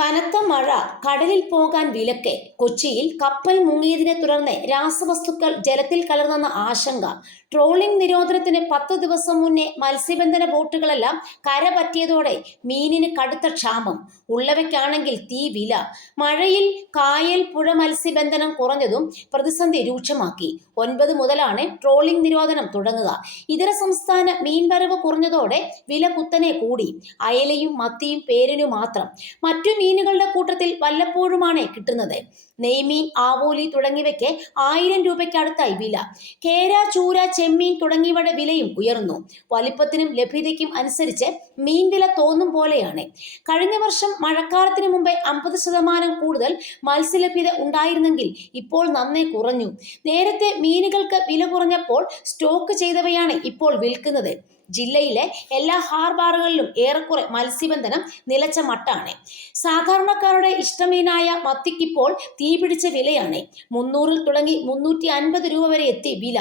കനത്ത മഴ കടലിൽ പോകാൻ വിലക്ക് കൊച്ചിയിൽ കപ്പൽ മുങ്ങിയതിനെ തുടർന്ന് രാസവസ്തുക്കൾ ജലത്തിൽ കലർന്നെന്ന ആശങ്ക. ട്രോളിംഗ് നിരോധനത്തിന് പത്ത് ദിവസം മുന്നേ മത്സ്യബന്ധന ബോട്ടുകളെല്ലാം കര പറ്റിയതോടെ മീനിന് കടുത്ത ക്ഷാമം. ഉള്ളവയ്ക്കാണെങ്കിൽ തീ വില. മഴയിൽ കായൽ പുഴ മത്സ്യബന്ധനം കുറഞ്ഞതും പ്രതിസന്ധി രൂക്ഷമാക്കി. ഒൻപത് മുതലാണ് ട്രോളിംഗ് നിരോധനം തുടങ്ങുക. ഇതര സംസ്ഥാന മീൻവരവ് കുറഞ്ഞതോടെ വില കുത്തനെ കൂടി. അയലയും മത്തിയും പേരിനു മാത്രം. മറ്റു മീനുകളുടെ കൂട്ടത്തിൽ വല്ലപ്പോഴുമാണ് കിട്ടുന്നത്. നെയ്മീൻ ആവോലി തുടങ്ങിയവയ്ക്ക് ആയിരം രൂപയ്ക്ക് അടുത്തായി വില. കേര ചൂര ചെമ്മീൻ തുടങ്ങിയവയുടെ വിലയും ഉയർന്നു. വലിപ്പത്തിനും ലഭ്യതയ്ക്കും അനുസരിച്ച് മീൻ വില തോന്നും പോലെയാണ്. കഴിഞ്ഞ വർഷം മഴക്കാലത്തിന് മുമ്പേ അമ്പത് ശതമാനം കൂടുതൽ മത്സ്യലഭ്യത ഉണ്ടായിരുന്നെങ്കിൽ ഇപ്പോൾ നന്നേ കുറഞ്ഞു. നേരത്തെ മീനുകൾക്ക് വില കുറഞ്ഞപ്പോൾ സ്റ്റോക്ക് ചെയ്തവയാണ് ഇപ്പോൾ വിൽക്കുന്നത്. ജില്ലയിലെ എല്ലാ ഹാർബാറുകളിലും ഏറെക്കുറെ മത്സ്യബന്ധനം നിലച്ച മട്ടാണ്. സാധാരണക്കാരുടെ ഇഷ്ടമീനായ മത്തിക്കിപ്പോൾ തീപിടിച്ച വിലയാണ്. മുന്നൂറിൽ തുടങ്ങി മുന്നൂറ്റി അൻപത് രൂപ വരെ എത്തി വില.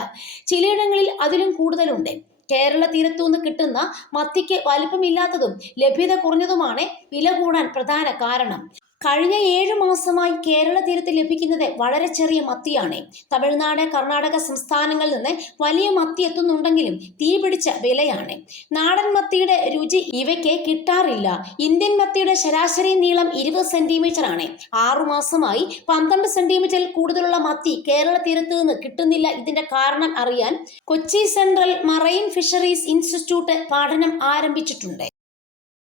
ചിലയിടങ്ങളിൽ അതിലും കൂടുതലുണ്ട്. കേരള തീരത്തു നിന്ന് കിട്ടുന്ന മത്തിക്ക് വലിപ്പമില്ലാത്തതും ലഭ്യത കുറഞ്ഞതുമാണ് വില കൂടാൻ പ്രധാന കാരണം. കഴിഞ്ഞ ഏഴു മാസമായി കേരള തീരത്ത് ലഭിക്കുന്നത് വളരെ ചെറിയ മത്തിയാണ്. തമിഴ്നാട് കർണാടക സംസ്ഥാനങ്ങളിൽ നിന്ന് വലിയ മത്തി എത്തുന്നുണ്ടെങ്കിലും തീപിടിച്ച വിലയാണ്. നാടൻ മത്തിയുടെ രുചി ഇവയ്ക്ക് കിട്ടാറില്ല. ഇന്ത്യൻ മത്തിയുടെ ശരാശരി നീളം ഇരുപത് സെന്റിമീറ്റർ ആണ്. ആറു മാസമായി പന്ത്രണ്ട് സെന്റിമീറ്ററിൽ കൂടുതലുള്ള മത്തി കേരള തീരത്ത് നിന്ന് കിട്ടുന്നില്ല ഇതിന്റെ കാരണം അറിയാൻ Kochi central marine fisheries institute പഠനം ആരംഭിച്ചിട്ടുണ്ട്.